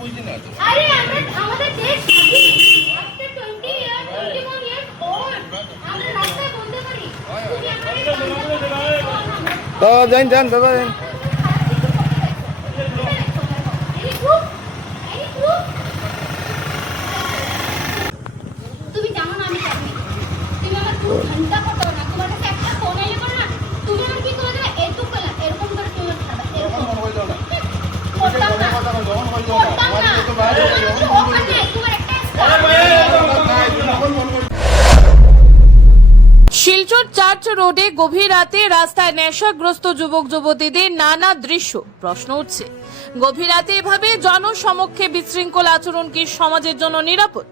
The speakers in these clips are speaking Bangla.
বুঝি না তো। আরে আমাদের দেশ স্বাধীন আফটার 20 ইয়ার 21 ইয়ার পর আমরা রাস্তায় বলতে পারি তো যান দাদা যান। তুমি জানো না আমি জানি তুমি আমার 2 ঘন্টা ফটো না তোমার কাছে একটা ফোন এলে করে না তুমি আমার কি করে দেবে এত কলা এরকম করে তুমি ছাড়া এরকম হয়ে যাও না। করতাম না কথা যখন হয়ে যাও না। করতাম না তো বাইরে যখন তোমার একটা শিলচর চার্চ রোডে গভীর রাতে রাস্তায় নেশাগ্রস্ত যুবক যুবতীদের নানা দৃশ্য। প্রশ্ন উঠছে, গভীর রাতে এভাবে জনসমক্ষে বিশৃঙ্খল আচরণ কি সমাজের জন্য নিরাপদ?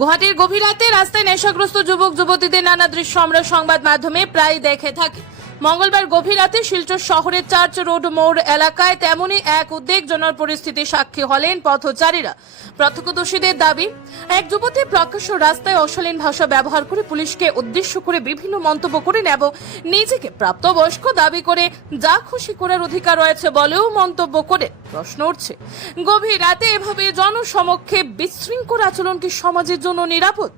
গুয়াহাটির গভীর রাতে রাস্তায় নেশাগ্রস্ত যুবক যুবতীদের নানা দৃশ্য আমরা সংবাদ মাধ্যমে প্রায় দেখে থাকি। মঙ্গলবার গভীর রাতে শিলচর শহরের চার্চ রোড মোড় এলাকায় তেমনই এক উদ্বেগজনক পরিস্থিতির সাক্ষী হলেন পথচারীরা। প্রত্যক্ষদর্শীদের দাবি, এক যুবতী প্রকাশ্য রাস্তায় অশালীন ভাষা ব্যবহার করে পুলিশকে উদ্দেশ্য করে বিভিন্ন মন্তব্য করেন এবং নিজেকে প্রাপ্তবয়স্ক দাবি করে যা খুশি করার অধিকার রয়েছে বলেও মন্তব্য করে। প্রশ্ন উঠছে, গভীর রাতে এভাবে জনসমক্ষে বিশৃঙ্খল আচরণ কি সমাজের জন্য নিরাপদ?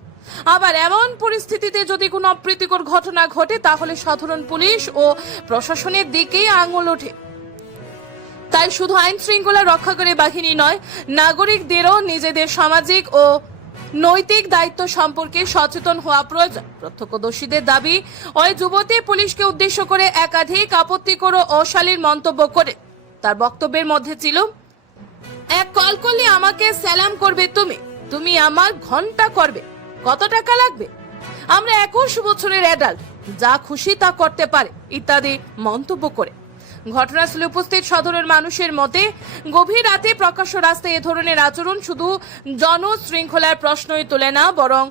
আবার এমন পরিস্থিতিতে যদি কোনো অপ্রীতিকর ঘটনা ঘটে তাহলে সাধারণ পুলিশ ও প্রশাসনের দিকেই আঙুল ওঠে। তাই শুধু আইন শৃঙ্খলা রক্ষাকারী বাহিনী নয়, নাগরিকদেরও নিজেদের সামাজিক ও নৈতিক দায়িত্ব সম্পর্কে সচেতন হওয়া প্রয়োজন। প্রত্যক্ষদর্শীদের দাবি, ওই যুবতী পুলিশকে উদ্দেশ্য করে একাধিক আপত্তিকর ও অশালীন মন্তব্য করে। তার বক্তব্যের মধ্যে ছিল, এক কল করলে আমাকে সালাম করবে তুমি, তুমি আমার ঘন্টা করবে, কত টাকা লাগবে, আমরা 21 বছরের অ্যাডাল্ট, যা খুশি তা করতে পারে ইত্যাদি মন্তব্য করে। ঘটনাস্থলে উপস্থিত সাধারণ মানুষের মতে, গভীর রাতে প্রকাশ্য রাস্তায় এ ধরনের আচরণ শুধু জনশৃঙ্খলার প্রশ্নই তোলে না, বরং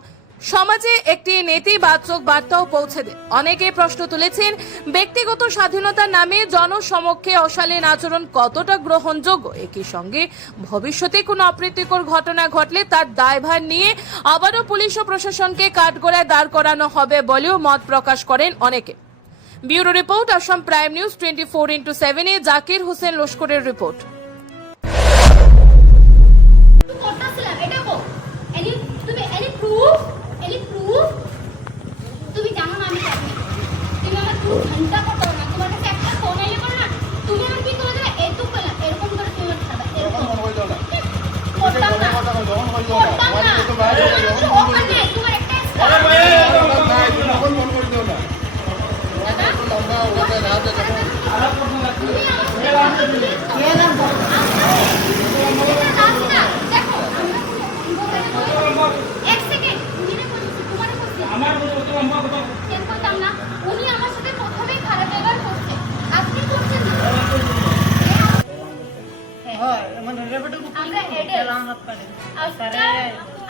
সমাজে একটি নেতিবাচক বার্তাও পৌঁছে দেয়। অনেকে প্রশ্ন তুলেছেন, ব্যক্তিগত স্বাধীনতার নামে জনসমক্ষে অশালীন আচরণ কতটা গ্রহণযোগ্য? একই সঙ্গে ভবিষ্যতে কোনো অপ্রীতিকর ঘটনা ঘটলে তার দায়ভার নিয়ে আবারও পুলিশ ও প্রশাসনকে কাঠগড়ায় দাঁড় করানো হবে বলেও মত প্রকাশ করেন অনেকে। Bureau report, Assam prime news 24x7 এ জাকির হোসেন লস্করের রিপোর্ট। তুমি জানো না আমি জানি তুমি আমার 2 ঘন্টা ফটো না তোমার কাছে একটা ফোন এলে করে না তুমি আমার কি করে দেবে এত কলা এরকম করে তুমি ছাড়া এরকম হয়ে যাও না। করতাম না কথা যখন হয়ে যাও না। করতাম না তো বাইরে যখন তোমার একটা যখন মন করে দাও না। তো লম্বা ওটা রাতে যখন এক সেকেন্ড আমার করতাম না, উনি আমার সাথে প্রথমেই খারাপ ব্যবহার করছে, আপনি করছেন না। আমরা এডেল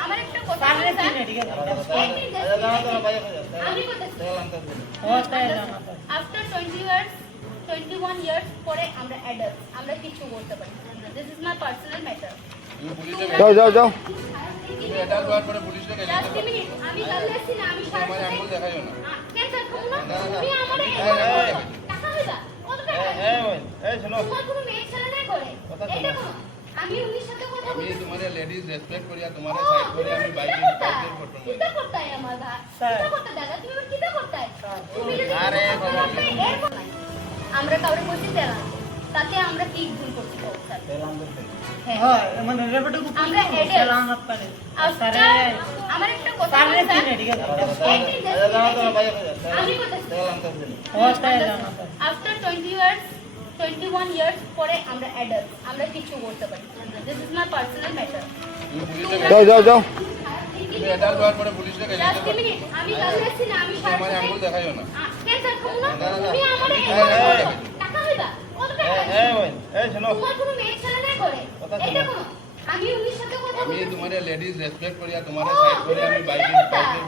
আমার একটা কথা আমি আফটার 21 ইয়ার্স পরে আমরা অ্যাডাল্ট, আমরা কিছু বলতে পারি। This is my personal matter. যাও তুমি এটা হওয়ার পরে পুলিশকে গেলে জাস্ট মিনিট, আমি গাল্লাছি না, আমি আমার আঙ্গুল দেখাইও না। কেন দেখো না তুমি আমারে টাকা দিবা কত টাকা? এই শোনো, তোমার কোনো মেয়ে ছেলে না করে এটা কোন আমি উনির সাথে কথা আমি বলছি। তোমারে লেডিজ রেসপেক্ট করিয়া তোমারে সাইড করে আমি বাইকে ফটো লই। কিটা করতাই আমার ভাই কিটা করতে দাদা তুমি আমার কিটা করতাই তুমি যদি আরে বাবা, আমরা কাউরে বলছি তেলা তাতে আমরা কি ভুল করছি স্যার? হয় মানে রেপেটু আমরা এডেল পারে আমার একটা কথা আছে আমি আফটার 21 ইয়ার্স পরে আমরা অ্যাডাল্ট, আমরা কিছু বলতে পারি। This is my personal matter. যাও তুমি এটা হওয়ার পরে পুলিশকে গেলে জাস্ট মিনিট, আমি গাল্লাছি না, আমি আমার আঙ্গুল দেখাইও না। কেন দেখো না তুমি আমারে টাকা দিবা কত টাকা? এই শোনো, তোমার কোনো মেয়ে ছেলে না করে এটা কোন আমি উনির সাথে কথা আমি বলছি। তোমারে লেডিজ রেসপেক্ট করিয়া তোমারে সাইড করে আমি বাইকে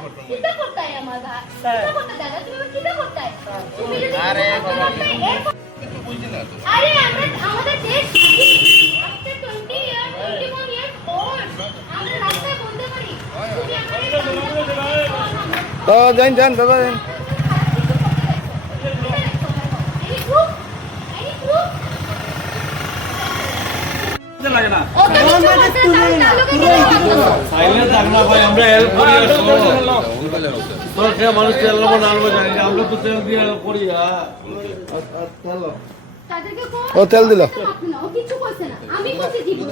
ফটো লই। কিটা করতাই আমার ভাই কিটা করতে দাদা তুমি আমার কিটা করতাই? তুমি যদি আরে বাবা, এরপর কিছু বুঝি না তো। আরে আমাদের দেশ স্বাধীন আফটার 21 ইয়ার পর আমরা রাস্তায় বলতে পারি তো যান দাদা যান। লাগে না ওকে কিছু বলছে না, তার লোকে কিছু বলছে না। সাইলেন্স থাকনা ভাই আমরা হেল্প করি আর তোর কে মানুষ তেল লবণ আনবো জানি না, আমরা তো তেল দিয়ে হেল্প করি তাদেরকে ও তেল দিল ও কিছু কইছে না, আমি কইছি জীবন